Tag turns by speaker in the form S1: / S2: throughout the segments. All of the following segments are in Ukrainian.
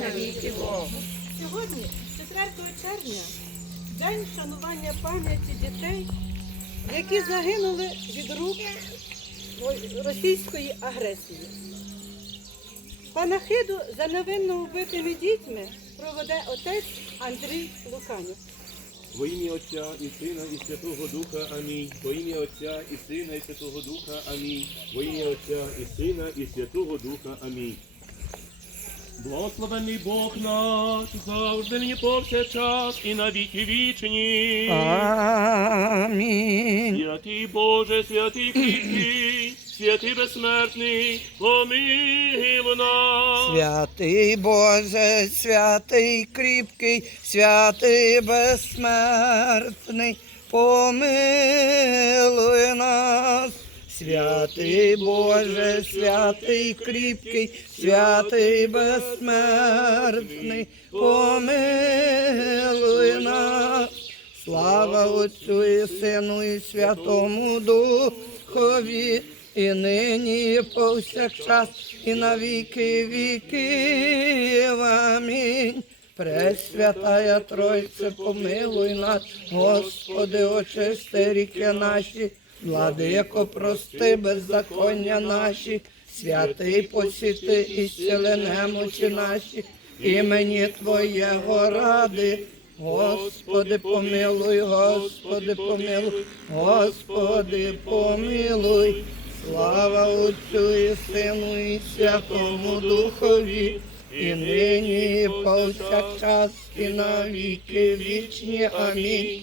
S1: навіки Богу.
S2: Сьогодні, 4 червня, день вшанування пам'яті дітей, які загинули від рук російської агресії. Панахиду за невинно вбитими дітьми проведе отець Андрій Луканюк.
S3: Во ім'я Отця і Сина, і Святого Духа. Амінь. Во ім'я Отця і Сина, і Святого Духа. Амінь. Во ім'я Отця і Сина, і Святого Духа. Амінь. Благословений Бог наш, завжди мені повсякчас і на віки вічні.
S1: Амінь.
S3: Святий Боже, святий кріпкий, святий безсмертний, помилуй нас.
S1: Святий Боже, святий кріпкий, святий безсмертний, помилуй нас. Святий Боже, святий кріпкий, святий безсмертний, помилуй нас. Слава Отцю і Сину і Святому Духові, і нині, і повсякчас, і на віки віків. Амінь. Пресвятая Тройце, помилуй нас, Господи, очисти ріки наші, владико, прости беззаконня наші, святий посіти і зціли немочі наші, імені Твоєго ради. Господи, помилуй, Господи, помилуй, Господи, помилуй, слава Отцю і Сину і Святому Духові, і нині, і повсякчас, і на віки вічні. Амінь.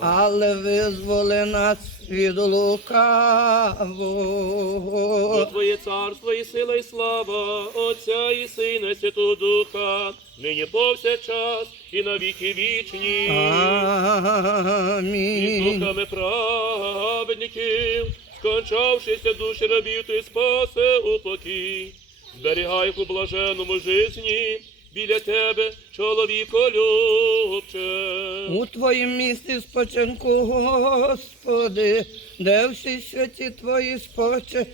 S1: але визволи нас від лукавого.
S3: Бо Твоє царство і сила, і слава, Отця і Сина, і Святого Духа, нині повсякчас і на віки вічні. І
S1: Амінь.
S3: духами праведників, скончавшися душі рабів, ти спасе у покій. Зберігай у блаженному житті, біля тебе, чоловіко любче.
S1: У твоїм місті спочинку, Господи, де всі святі твої спочивають,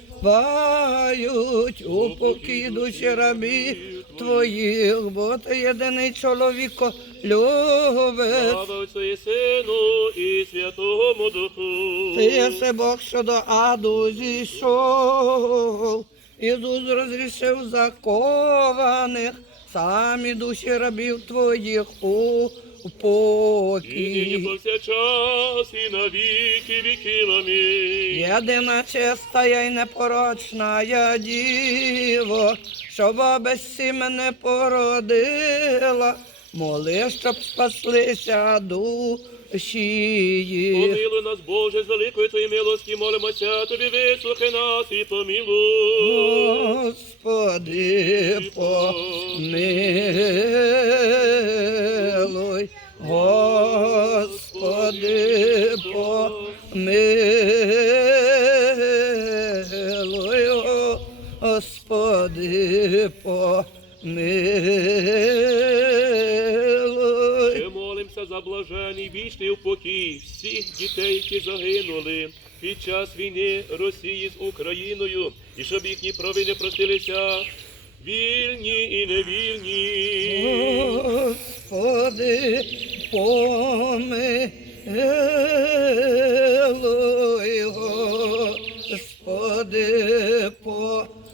S1: у покій душі рабів твоїх, бо ти єдиний чоловіко любець.
S3: Слава Отцю і Сину і Святому Духу.
S1: Ти єси Бог, що до аду зійшов, Ісус розрішив закованих, самі душі рабів твоїх у
S3: І
S1: покій.
S3: повсякчас і на віки віки.
S1: Єдина чиста й непорочна я діво, щоб мене породила, моли, щоб спаслися душі.
S3: Помилуй нас, Боже, з великої Твоєї милості, молимося Тобі, вислухай нас і помилуй.
S1: Господи, помилуй, Господи, помилуй, Господи, помилуй.
S3: Молимося блажений вічний упокій всіх дітей, які загинули під час війни Росії з Україною, і щоб їхні провини простилися вільні і невільні.
S1: Господи, помилуй, Господи, помилуй,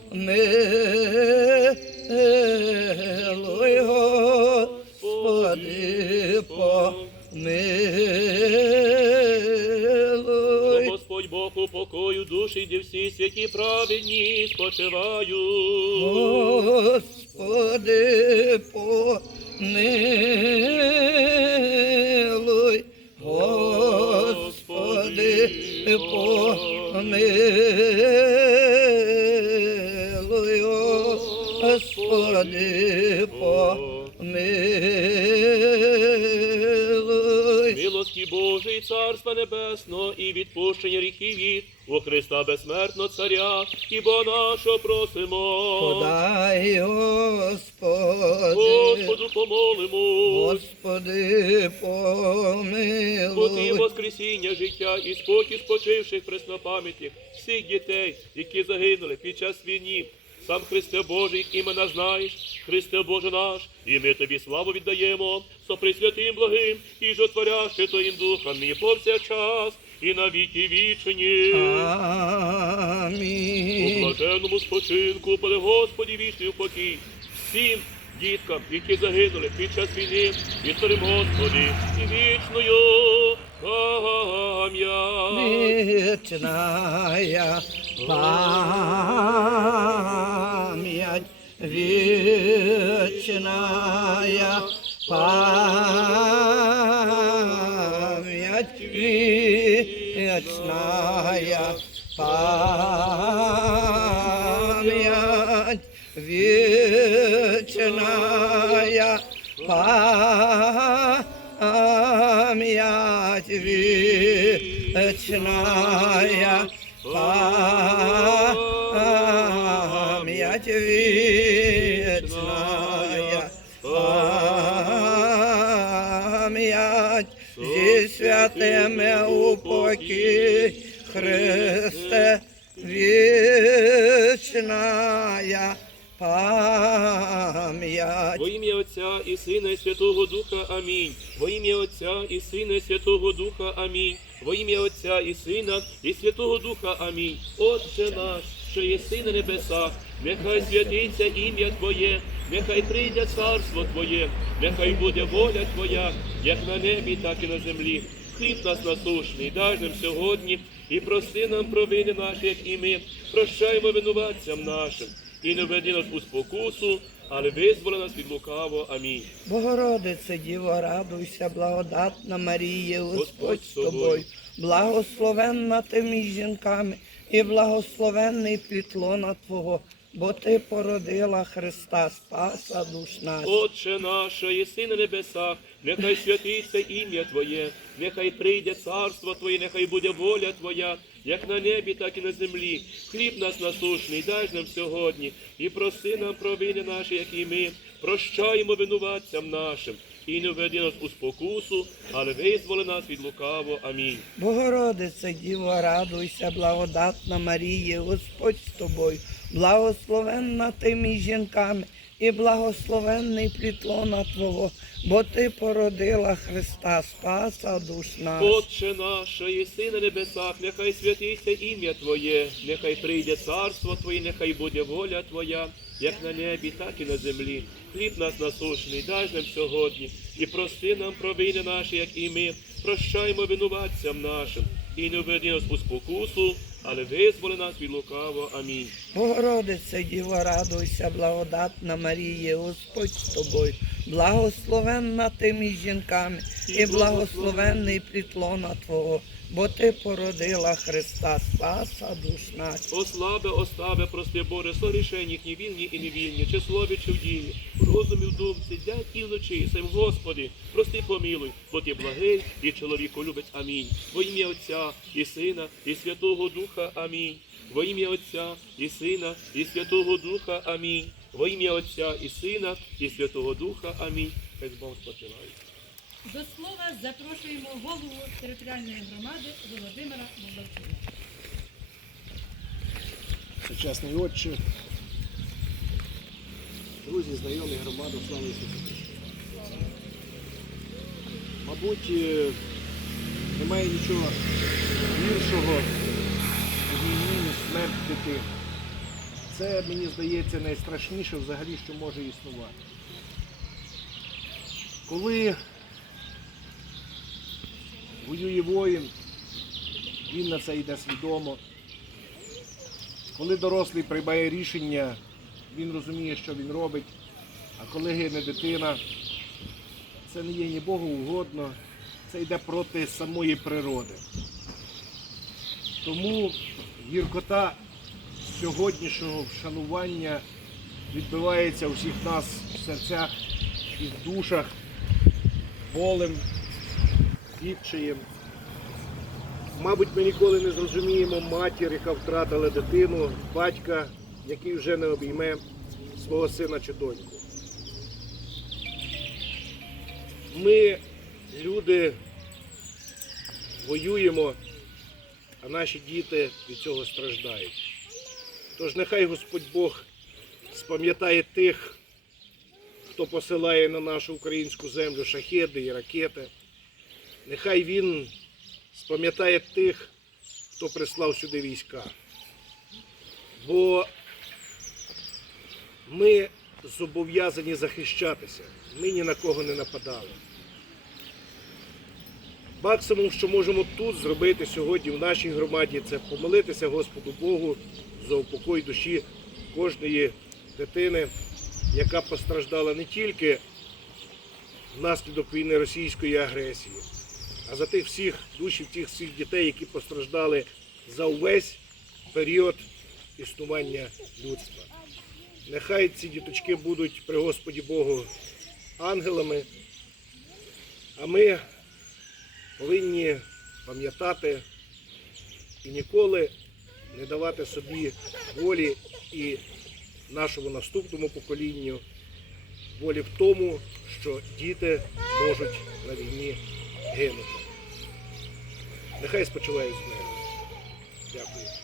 S3: Бог упокою душі, де всі святі праведні спочивають.
S1: Господи, помилуй, Господи, помилуй, Господи, помилуй.
S3: Милості Божої, Царства Небесного і відпущення гріхів від у Христа безсмертного Царя, ібо нашого просимо.
S1: Подай, Господи,
S3: Господу помолимо.
S1: Господи, помилуй.
S3: Воскресіння, життя і спокій спочивших преснопам'ятних всіх дітей, які загинули під час війни. Сам Христе Божий, імена знаєш, Христе Боже наш, і ми тобі славу віддаємо, со присвятим благим і жотворяще Твоїм духом і повсякчас, і на віки Амінь. У блаженному спочинку, подай Господі вічний покій, Всім діткам, які загинули під час війни, відтворим Господі і вічною.
S1: Вечная память, вечная память, вечная память, вечная память, вечная. Память, зі святими упокій, Христе, вечная память.
S3: Во ім'я Отця і Сина і Святого Духа Амінь. Во ім'я Отця і Сина і Святого Духа Амінь. Во ім'я Отця і Сина і Святого Духа Амінь. Отче наш, що єси на небесах, нехай святиться ім'я Твоє, нехай прийде царство Твоє, нехай буде воля Твоя, як на небі, так і на землі. Хліб нас насушний, дай нам сьогодні, і прости нам провини наші, як і ми, прощаємо винуватцям нашим, і не веди нас у спокусу, але визволи нас від лукаво. Амінь.
S1: Богородице, Діво, радуйся, благодатна Марія, Господь
S3: Господь
S1: з тобою, благословенна ти між жінками, і благословенний плітлона Твого, бо ти породила Христа, Спаса душ наших.
S3: Отче наш, єси на небесах, нехай святиться ім'я Твоє, нехай прийде царство Твоє, нехай буде воля Твоя, як на небі, так і на землі. Хліб нас насушний, дай нам сьогодні, і проси нам провини наші, як і ми, прощаємо винуватцям нашим, і не введи нас у спокусу, але визволи нас від лукаво. Амінь.
S1: Богородице, Діво, радуйся, благодатна Марія, Господь з тобою, благословенна ти між жінками, і благословенний плітлона Твого, бо ти породила Христа, Спаса душ наших.
S3: Отче наш, єси на небесах, нехай святиться ім'я Твоє, нехай прийде царство Твоє, нехай буде воля Твоя, як на небі, так і на землі. Хліб нас насушний, дай нам сьогодні, і прости нам провини наші, як і ми, прощаємо винуватцям нашим, і не введи нас у спокусу, але визволи нас від лукаво. Амінь.
S1: Богородице, Діво, радуйся, благодатна Марія, Господь з тобою, благословенна ти між жінками, і благословенний притлона Твого, бо ти породила Христа, Спаса душ наших.
S3: Ослабе, оставе, прости Боже, сорішень їхні вільні і невільні, чи слові, чи в ділі, в розумі, в думці, день і вночі, сам Господи, прости помилуй, бо ти благий і чоловіку любець. Амінь. Во ім'я Отця і Сина, і Святого Духа. Амінь. Во ім'я Отця і Сина, і Святого Духа. Амінь. Во ім'я Отця і Сина, і Святого Духа. Амінь. Хай з Богом спочивають.
S4: До слова запрошуємо голову територіальної громади Володимира Молдавчука.
S5: Сучасний отче, друзі, знайомі громади, слава Ісусу Мабуть, е, немає нічого гіршого ніж смерть дитини. Це, мені здається, найстрашніше взагалі, що може існувати. Коли воює воїн, він на це йде свідомо. Коли дорослий приймає рішення, він розуміє, що він робить. А коли гине дитина, це не є ні Богу угодно, це йде проти самої природи. Тому гіркота сьогоднішнього вшанування відбивається у всіх нас в серцях і в душах болем, відчаєм. Мабуть, ми ніколи не зрозуміємо матір, яка втратила дитину, батька, який вже не обійме свого сина чи доньку. Ми, люди, воюємо, а наші діти від цього страждають. Тож нехай Господь Бог спам'ятає тих, хто посилає на нашу українську землю шахеди і ракети. Нехай Він спам'ятає тих, хто прислав сюди війська. Бо ми зобов'язані захищатися. Ми ні на кого не нападали. Максимум, що можемо тут зробити сьогодні в нашій громаді, це помолитися Господу Богу за упокой душі кожної дитини, яка постраждала не тільки внаслідок війни російської агресії, а за тих всіх душів тих всіх дітей, які постраждали за увесь період існування людства. Нехай ці діточки будуть при Господі Богу ангелами, а ми повинні пам'ятати і ніколи не давати собі волі і нашому наступному поколінню волі в тому, що діти можуть на війні гинути. Нехай спочивають з миром. Дякую.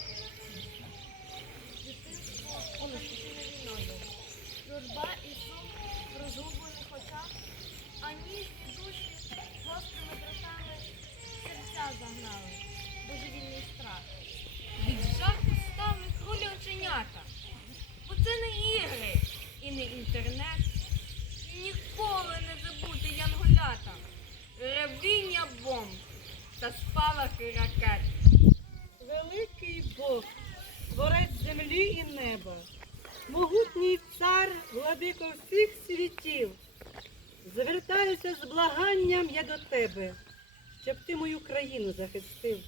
S2: Світів. Звертаюся з благанням я до тебе, щоб ти мою країну захистив.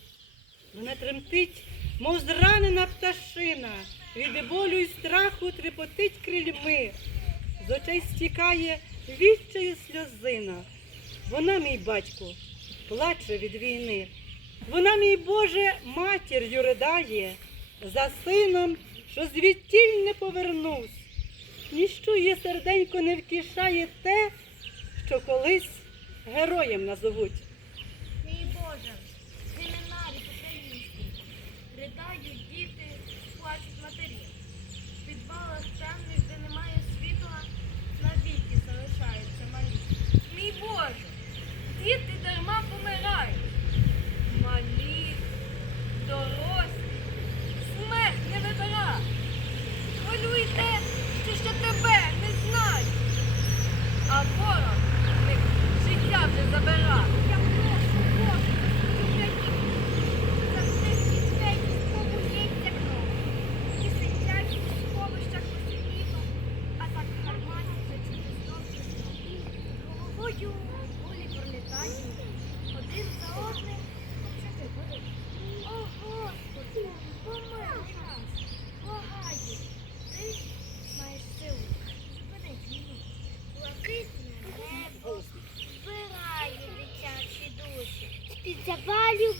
S2: Мене тремтить, мов зранена пташина, від болю й страху трепотить крильми. З очей стікає відчаю сльозина. Вона, мій батько, плаче від війни. Вона, мій Боже, матір'ю ридає за сином, що звідтіль не повернувсь. Ніщо її серденько не втішає те, що колись героєм назовуть.
S6: Мій Боже, не навіть. Ридають діти, плачуть матері. В підвалах темних, де немає світла, навіки залишаються малі. Мій Боже, діти дарма помирають. Малі, дорослі, смерть не вибира. Хвилюй те, що ще тебе не знають. А ворог в них життя вже забирає. Я прошу, прошу, Україну, за цих дітей нікому лється кров. І сидять у сховищах по світу, а так гарматяться через довгі сніги. Головою волі пролітають, один за одним почати будуть. О, Господи, помилуй нас, благаю, ти маєш силу, зупинити війну. Блакитне небо збирає дитячі душі. З-під завалів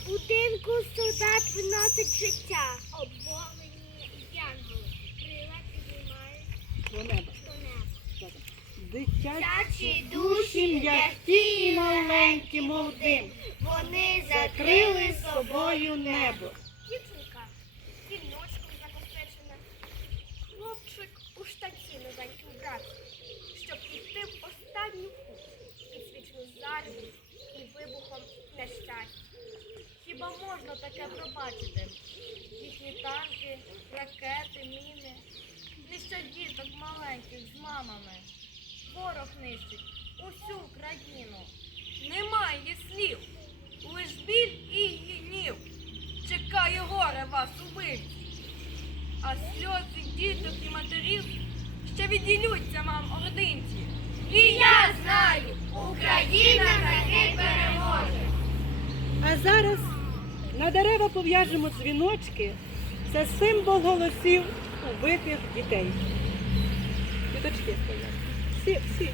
S6: будинку солдат виносить життя. Обволені янголи, крила піднімають
S2: До неба. Дитячі душі м'які і маленькі, мов дим.
S6: Вони
S2: Закрили собою небо.
S6: Дівчинка віночком закосичена. Хлопчик у штаті новенький брат, щоб іти в останню путь підсвічену зарю і вибухом нещастя. Хіба можна таке пробачити? Їхні танки, ракети, міни. Нищать діток маленьких з мамами. Ворог нищить усю країну. Немає слів, лиш біль і гнів. Чекає горе вас убивць. А сльози діток і матерів ще відділються вам ординці. І я знаю, Україна таки переможе.
S2: А зараз на дерева пов'яжемо дзвіночки. Це символ голосів убитих дітей. Квіточки стоять. Всі,
S7: всі.